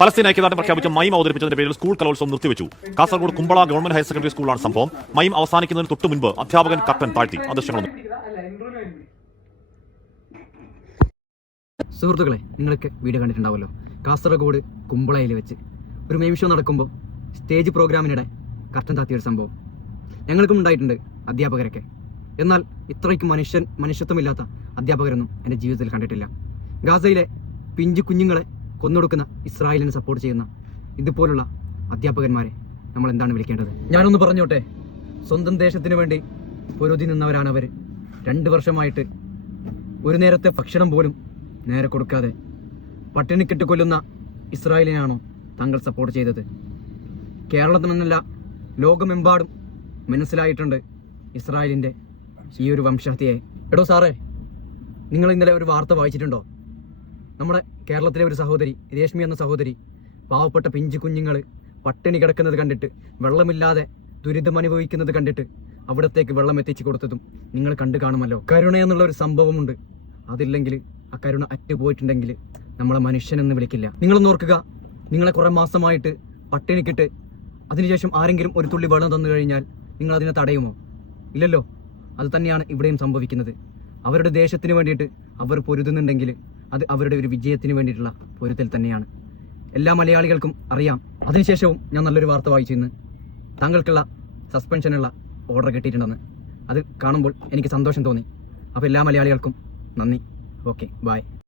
Palestine ഐക്യദാർഢ്യം പ്രഖ്യാപിച്ച് മൈം അവതരിപ്പിച്ചതിന്റെ പേരിൽ സ്കൂൾ കലോത്സവം നിർത്തിവെച്ചു. Kasaragod Kumbla government higher secondary സ്കൂളാണ് സംഭവം. മൈം അവസാനിക്കുന്നതിന് തൊട്ടു മുൻപ് അധ്യാപകൻ കർട്ടൻ താഴ്ത്തി. ദൃശ്യങ്ങളൊന്നും. സുഹൃത്തുക്കളെ, നിങ്ങളൊക്കെ വീഡിയോ കണ്ടിട്ടുണ്ടാവുമല്ലോ. കാസർഗോഡ് കുമ്പളയിൽ വെച്ച് ഒരു മൈം ഷോ നടക്കുമ്പോൾ സ്റ്റേജ് പ്രോഗ്രാമിനിടെ കർട്ടൻ താത്തിയൊരു സംഭവം ഞങ്ങൾക്കും ഉണ്ടായിട്ടുണ്ട്, അധ്യാപകരൊക്കെ. എന്നാൽ ഇത്രയ്ക്കും മനുഷ്യത്വമില്ലാത്ത അധ്യാപകരൊന്നും എൻ്റെ ജീവിതത്തിൽ കണ്ടിട്ടില്ല. ഗാസയിലെ പിഞ്ചു കുഞ്ഞുങ്ങളെ കൊന്നൊടുക്കുന്ന ഇസ്രായേലിനെ സപ്പോർട്ട് ചെയ്യുന്ന ഇതുപോലുള്ള അധ്യാപകന്മാരെ നമ്മൾ എന്താണ് വിളിക്കേണ്ടത്? ഞാനൊന്ന് പറഞ്ഞോട്ടെ, സ്വന്തം ദേശത്തിന് വേണ്ടി പൊരുതി നിന്നവരാണ് അവർ. 2 വർഷമായിട്ട് ഒരു നേരത്തെ ഭക്ഷണം പോലും നേരെ കൊടുക്കാതെ പട്ടിണിക്കിട്ട് കൊല്ലുന്ന ഇസ്രായേലിനാണോ താങ്കൾ സപ്പോർട്ട് ചെയ്തത്? കേരളത്തിനെന്നല്ല, ലോകമെമ്പാടും മനസ്സിലായിട്ടുണ്ട് ഇസ്രായേലിൻ്റെ ഈ ഒരു വംശഹത്യയെ. എടോ സാറേ, നിങ്ങൾ ഇന്നലെ ഒരു വാർത്ത വായിച്ചിട്ടുണ്ടോ? നമ്മുടെ കേരളത്തിലെ ഒരു സഹോദരി, രേഷ്മി എന്ന സഹോദരി, പാവപ്പെട്ട പിഞ്ചു കുഞ്ഞുങ്ങൾ പട്ടിണി കിടക്കുന്നത് കണ്ടിട്ട്, വെള്ളമില്ലാതെ ദുരിതം അനുഭവിക്കുന്നത് കണ്ടിട്ട് അവിടത്തേക്ക് വെള്ളം എത്തിച്ചു കൊടുത്തതും നിങ്ങൾ കണ്ടു കാണുമല്ലോ. കരുണ എന്നുള്ള ഒരു സംഭവമുണ്ട്. അതില്ലെങ്കിൽ, ആ കരുണ അറ്റുപോയിട്ടുണ്ടെങ്കിൽ നമ്മളെ മനുഷ്യനെന്ന് വിളിക്കില്ല. നിങ്ങളൊന്ന് ഓർക്കുക, നിങ്ങളെ കുറേ മാസമായിട്ട് പട്ടിണിക്കിട്ട് അതിനുശേഷം ആരെങ്കിലും ഒരു തുള്ളി വെള്ളം തന്നു കഴിഞ്ഞാൽ നിങ്ങൾ അതിനെ തടയുമോ? ഇല്ലല്ലോ. അത് തന്നെയാണ് ഇവിടെയും സംഭവിക്കുന്നത്. അവരുടെ ദേശത്തിന് വേണ്ടിയിട്ട് അവർ പൊരുതുന്നുണ്ടെങ്കിൽ അത് അവരുടെ ഒരു വിജയത്തിന് വേണ്ടിയിട്ടുള്ള പൊരുത്തൽ തന്നെയാണ്. എല്ലാ മലയാളികൾക്കും അറിയാം. അതിനുശേഷവും ഞാൻ നല്ലൊരു വാർത്ത വായിച്ചിരുന്നു, താങ്കൾക്കുള്ള സസ്പെൻഷനുള്ള ഓർഡർ കിട്ടിയിട്ടുണ്ടെന്ന്. അത് കാണുമ്പോൾ എനിക്ക് സന്തോഷം തോന്നി. അപ്പോൾ എല്ലാ മലയാളികൾക്കും നന്ദി. Okay, by.